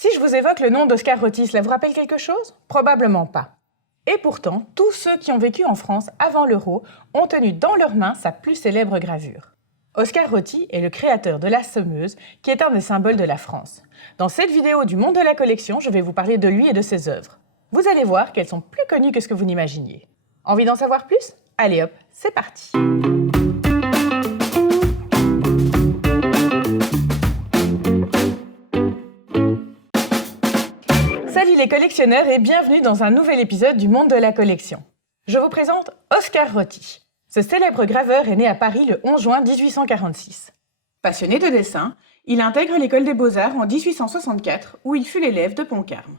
Si je vous évoque le nom d'Oscar Rotti, cela vous rappelle quelque chose? Probablement pas. Et pourtant, tous ceux qui ont vécu en France avant l'euro ont tenu dans leurs mains sa plus célèbre gravure. Oscar Rotti est le créateur de la semeuse, qui est un des symboles de la France. Dans cette vidéo du monde de la collection, je vais vous parler de lui et de ses œuvres. Vous allez voir qu'elles sont plus connues que ce que vous n'imaginiez. Envie d'en savoir plus? Allez hop, c'est parti! Salut les collectionneurs et bienvenue dans un nouvel épisode du monde de la collection. Je vous présente Oscar Rotti. Ce célèbre graveur est né à Paris le 11 juin 1846. Passionné de dessin, il intègre l'école des Beaux-Arts en 1864 où il fut l'élève de Pontcarme.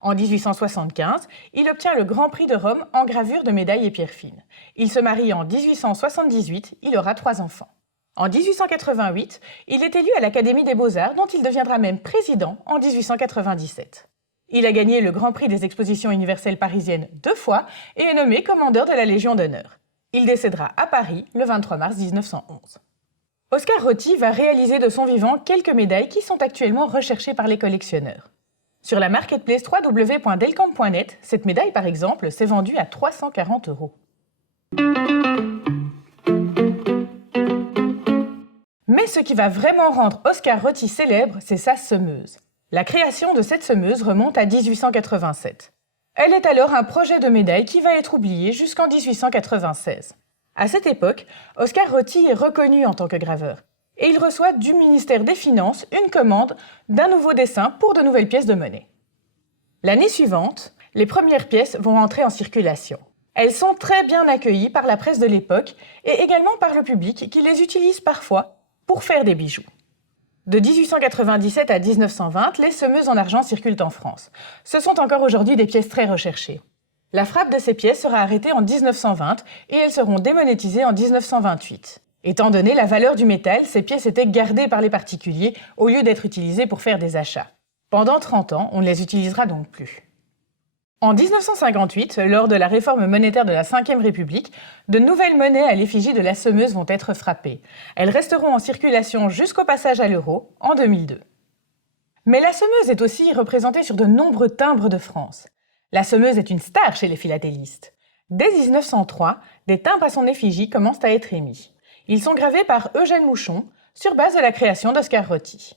En 1875, il obtient le Grand Prix de Rome en gravure de médailles et pierres fines. Il se marie en 1878, il aura 3 enfants. En 1888, il est élu à l'Académie des Beaux-Arts dont il deviendra même président en 1897. Il a gagné le Grand Prix des expositions universelles parisiennes 2 fois et est nommé commandeur de la Légion d'honneur. Il décédera à Paris le 23 mars 1911. Oscar Rotti va réaliser de son vivant quelques médailles qui sont actuellement recherchées par les collectionneurs. Sur la marketplace www.delcamp.net, cette médaille par exemple s'est vendue à 340 €. Mais ce qui va vraiment rendre Oscar Rotti célèbre, c'est sa semeuse. La création de cette semeuse remonte à 1887. Elle est alors un projet de médaille qui va être oublié jusqu'en 1896. À cette époque, Oscar Rotti est reconnu en tant que graveur et il reçoit du ministère des Finances une commande d'un nouveau dessin pour de nouvelles pièces de monnaie. L'année suivante, les premières pièces vont entrer en circulation. Elles sont très bien accueillies par la presse de l'époque et également par le public qui les utilise parfois pour faire des bijoux. De 1897 à 1920, les semeuses en argent circulent en France. Ce sont encore aujourd'hui des pièces très recherchées. La frappe de ces pièces sera arrêtée en 1920 et elles seront démonétisées en 1928. Étant donné la valeur du métal, ces pièces étaient gardées par les particuliers au lieu d'être utilisées pour faire des achats. Pendant 30 ans, on ne les utilisera donc plus. En 1958, lors de la réforme monétaire de la Ve République, de nouvelles monnaies à l'effigie de la semeuse vont être frappées. Elles resteront en circulation jusqu'au passage à l'euro en 2002. Mais la semeuse est aussi représentée sur de nombreux timbres de France. La semeuse est une star chez les philatélistes. Dès 1903, des timbres à son effigie commencent à être émis. Ils sont gravés par Eugène Mouchon, sur base de la création d'Oscar Rotti.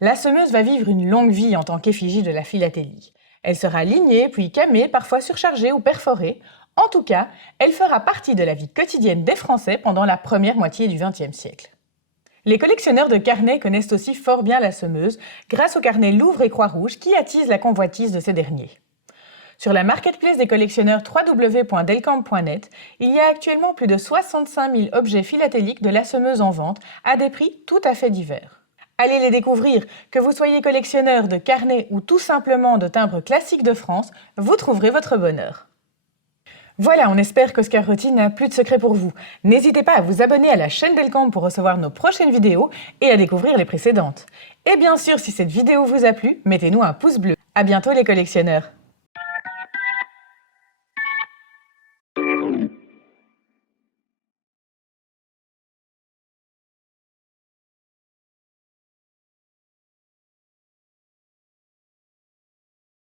La semeuse va vivre une longue vie en tant qu'effigie de la philatélie. Elle sera lignée, puis camée, parfois surchargée ou perforée. En tout cas, elle fera partie de la vie quotidienne des Français pendant la première moitié du XXe siècle. Les collectionneurs de carnets connaissent aussi fort bien la semeuse, grâce au carnet Louvre et Croix-Rouge qui attisent la convoitise de ces derniers. Sur la marketplace des collectionneurs www.delcamp.net, il y a actuellement plus de 65 000 objets philatéliques de la semeuse en vente à des prix tout à fait divers. Allez les découvrir, que vous soyez collectionneur de carnets ou tout simplement de timbres classiques de France, vous trouverez votre bonheur. Voilà, on espère qu'Oscar Rotti n'a plus de secret pour vous. N'hésitez pas à vous abonner à la chaîne Delcamp pour recevoir nos prochaines vidéos et à découvrir les précédentes. Et bien sûr, si cette vidéo vous a plu, mettez-nous un pouce bleu. À bientôt les collectionneurs.